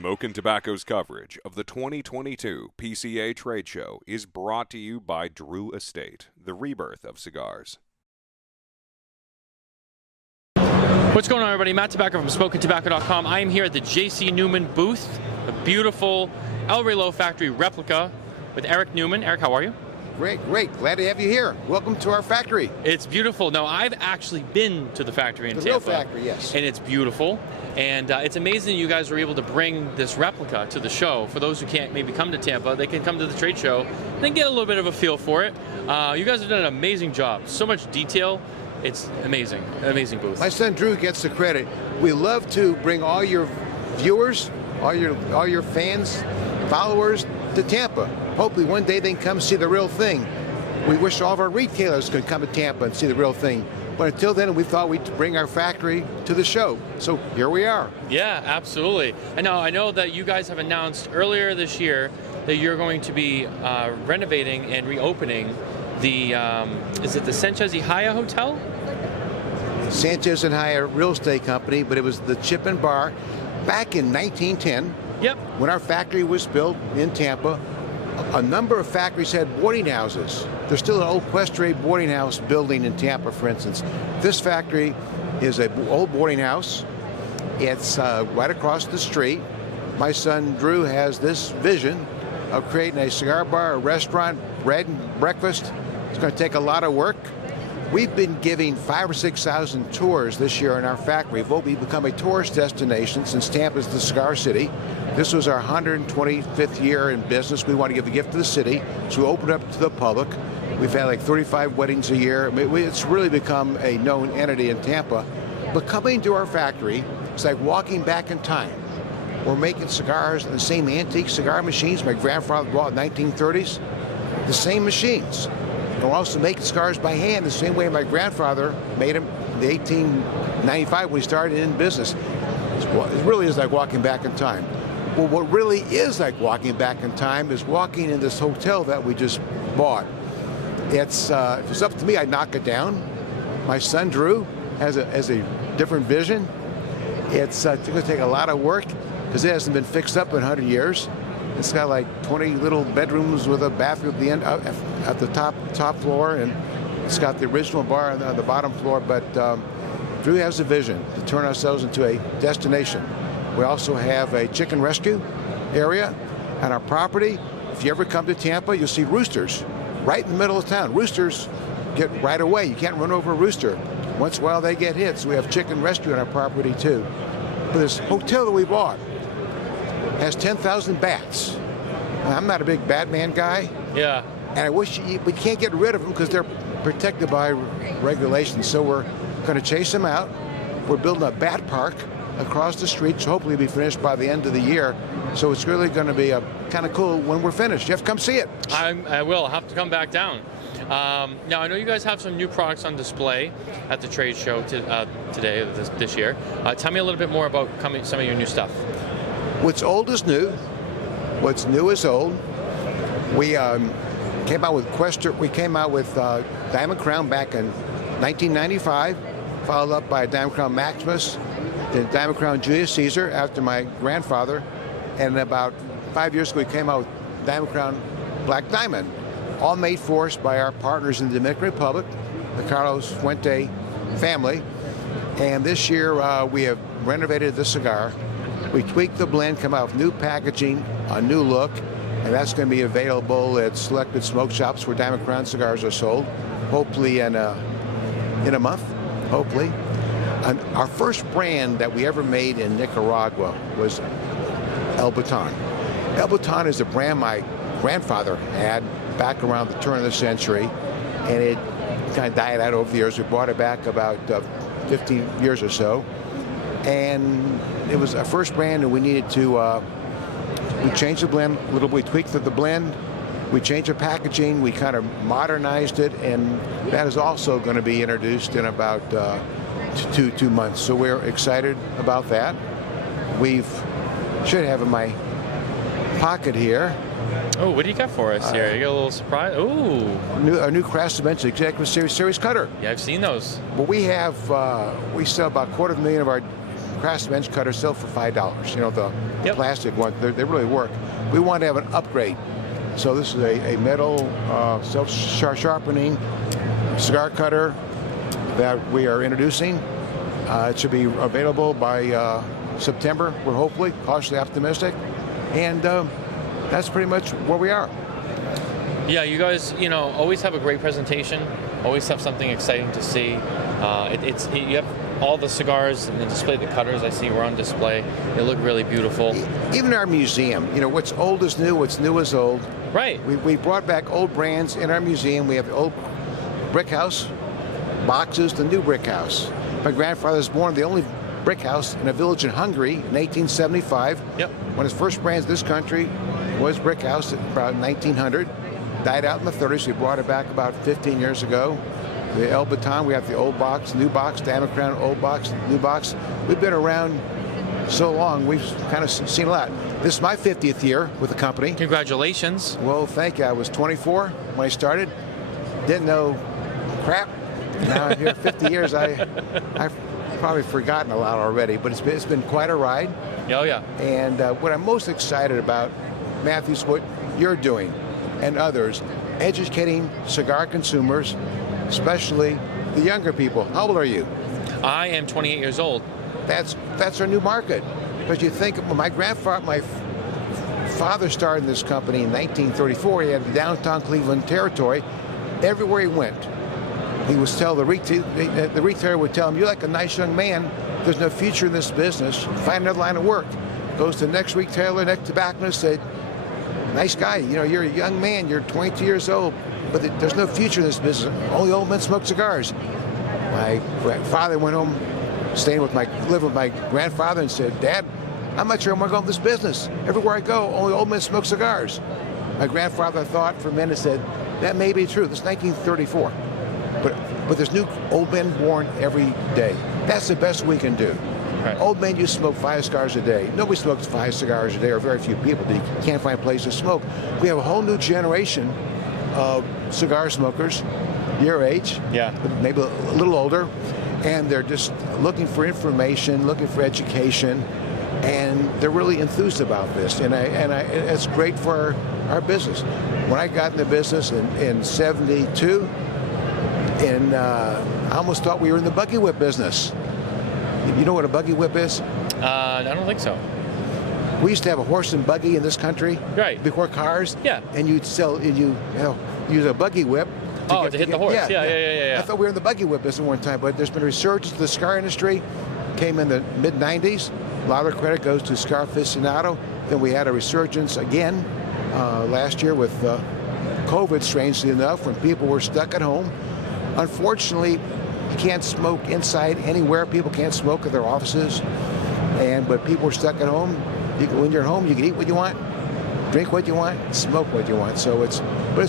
Smokin Tobacco's coverage of the 2022 PCA trade show is brought to you by Drew Estate, the rebirth of cigars. What's going on, everybody? Matt Tabacco from SmokinTobacco.com. I am here at the J.C. Newman booth, a beautiful El Reloj factory replica with Eric Newman. Eric, how are you? Great. Glad to have you here. Welcome to our factory. It's beautiful. No, I've actually been to the factory in Tampa. The real factory, yes. And it's beautiful. And it's amazing you guys were able to bring this replica to the show. For those who can't maybe come to Tampa, they can come to the trade show and then get a little bit of a feel for it. You guys have done an amazing job. So much detail. It's amazing. Amazing booth. My son Drew gets the credit. We love to bring all your viewers, all your fans, followers to Tampa. Hopefully one day they can come see the real thing. We wish all of our retailers could come to Tampa and see the real thing. But until then, we thought we'd bring our factory to the show. So here we are. Yeah, absolutely. And now I know that you guys have announced earlier this year that you're going to be renovating and reopening the, is it the Sanchez y Haya Hotel? Sanchez and Haya Real Estate Company, but it was the Chip and Bar back in 1910. Yep. When our factory was built in Tampa, a number of factories had boarding houses. There's still an old Questre boarding house building in Tampa, for instance. This factory is an old boarding house. It's right across the street. My son Drew has this vision of creating a cigar bar, a restaurant, bread and breakfast. It's going to take a lot of work. We've been giving 5,000 or 6,000 tours this year in our factory. We've become a tourist destination since Tampa's the cigar city. This was our 125th year in business. We want to give a gift to the city, so we opened up to the public. We've had like 35 weddings a year. I mean, it's really become a known entity in Tampa. But coming to our factory, it's like walking back in time. We're making cigars in the same antique cigar machines my grandfather bought in the 1930s. The same machines. And we're also making cigars by hand the same way my grandfather made them in 1895 when he started in business. It really is like walking back in time. Well, what really is like walking back in time is walking in this hotel that we just bought. It's if it's up to me, I'd knock it down. My son Drew has a different vision. It's going to take a lot of work because it hasn't been fixed up in 100 years. It's got like 20 little bedrooms with a bathroom at the end, at the top floor, and it's got the original bar on the bottom floor. But Drew has a vision to turn ourselves into a destination. We also have a chicken rescue area on our property. If you ever come to Tampa, you'll see roosters right in the middle of town. Roosters get right away. You can't run over a rooster. Once in a while they get hit, so we have chicken rescue on our property too. But this hotel that we bought has 10,000 bats. Now, I'm not a big Batman guy. Yeah. And I wish we can't get rid of them because they're protected by regulations. So we're going to chase them out. We're building a bat park across the street, so hopefully it'll be finished by the end of the year. So it's really going to be kind of cool when we're finished. You have to come see it. I will. I'll have to come back down. Now, I know you guys have some new products on display at the trade show today, this year. Tell me a little bit more about some of your new stuff. What's old is new. What's new is old. We came out with Questre. We came out with Diamond Crown back in 1995, followed up by Diamond Crown Maximus, then Diamond Crown Julius Caesar after my grandfather, and about 5 years ago we came out with Diamond Crown Black Diamond, all made for us by our partners in the Dominican Republic, the Carlos Fuente family. And this year we have renovated the cigar. We tweaked the blend, come out with new packaging, a new look, and that's going to be available at selected smoke shops where Diamond Crown cigars are sold, hopefully in a month, hopefully. And our first brand that we ever made in Nicaragua was El Baton. El Baton is a brand my grandfather had back around the turn of the century, and it kind of died out over the years. We brought it back about 15 years or so. And it was our first brand, and we needed to, we changed the blend a little bit. We tweaked the blend. We changed the packaging. We kind of modernized it, and that is also going to be introduced in about 2 months. So we're excited about that. Should have in my pocket here. Oh, what do you got for us here? You got a little surprise? Ooh. Our new Craft Dimension Executive Series Cutter. Yeah, I've seen those. Well, we sell about $250,000 of our Craftsman bench cutters sell for $5. You know, the Yep. plastic ones, they really work. We want to have an upgrade. So this is a metal self-sharpening cigar cutter that we are introducing. It should be available by September. We're hopefully cautiously optimistic. And that's pretty much where we are. Yeah, you guys, you know, always have a great presentation. Always have something exciting to see. You have all the cigars and the display, the cutters I see were on display. They look really beautiful. Even our museum, you know, what's old is new, what's new is old. Right. We brought back old brands in our museum. We have the old brick house boxes, the new brick house. My grandfather was born in the only brick house in a village in Hungary in 1875. Yep. One of his first brands in this country was brick house at about 1900. Died out in the 30s. We brought it back about 15 years ago. The El Baton, we have the old box, new box, Diamond Crown, old box, new box. We've been around so long, we've kind of seen a lot. This is my 50th year with the company. Congratulations. Well, thank you. I was 24 when I started. Didn't know crap. Now here 50 years, I've probably forgotten a lot already, but it's been quite a ride. Oh, yeah. And what I'm most excited about, Matthew, is what you're doing and others, educating cigar consumers, especially the younger people. How old are you? I am 28 years old. That's our new market. Because you think, my father started this company in 1934. He had the downtown Cleveland territory. Everywhere he went, he was the retailer would tell him, "You're like a nice young man. There's no future in this business. Find another line of work." Goes to the next retailer, next tobacconist, said, "Nice guy, you know, you're a young man. You're 22 years old, but there's no future in this business. Only old men smoke cigars." My father went home, lived with my grandfather, and said, "Dad, I'm not sure I'm going to go in this business. Everywhere I go, only old men smoke cigars." My grandfather thought for a minute and said, "That may be true. This is 1934. But there's new old men born every day. That's the best we can do." Right. Old men used to smoke 5 cigars a day. Nobody smokes 5 cigars a day, or very few people. You can't find a place to smoke. We have a whole new generation of cigar smokers, your age, Yeah. maybe a little older, and they're just looking for information, looking for education, and they're really enthused about this. And it's great for our business. When I got in the business in 72, and I almost thought we were in the buggy whip business. You know what a buggy whip is? I don't think so. We used to have a horse and buggy in this country. Right. Before cars. Yeah. And you'd use a buggy whip. To hit the horse. Yeah. I thought we were in the buggy whip business one time, but there's been a resurgence of the cigar industry. Came in the mid-90s. A lot of the credit goes to Cigar Aficionado. Then we had a resurgence again last year with COVID, strangely enough, when people were stuck at home. Unfortunately, you can't smoke inside anywhere. People can't smoke at their offices, but people are stuck at home. When you're at home, you can eat what you want, drink what you want, smoke what you want. So it's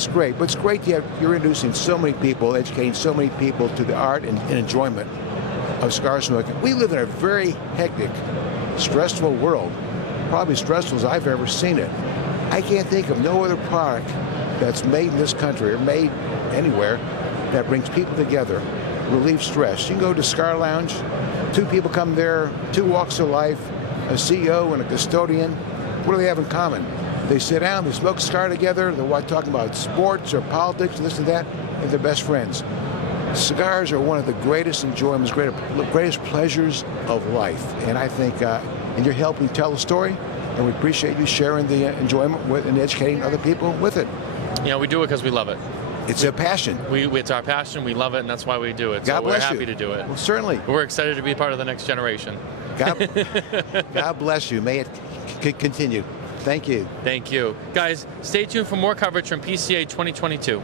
great. But it's great you're introducing so many people, educating so many people to the art and enjoyment of cigar smoking. We live in a very hectic, stressful world, probably as stressful as I've ever seen it. I can't think of no other product that's made in this country or made anywhere that brings people together, relieves stress. You can go to Cigar Lounge, 2 people come there, 2 walks of life, a CEO and a custodian. What do they have in common? They sit down, they smoke a cigar together, they're talking about sports or politics and this and that, and they're best friends. Cigars are one of the greatest enjoyments, greatest pleasures of life. And I think, and you're helping tell the story, and we appreciate you sharing the enjoyment with and educating other people with it. You know, we do it because we love it. It's a passion. It's our passion. We love it, and that's why we do it. God so we're bless happy you. to do it. Well, certainly. We're excited to be part of the next generation. God bless you. May it continue. Thank you. Thank you. Guys, stay tuned for more coverage from PCA 2022.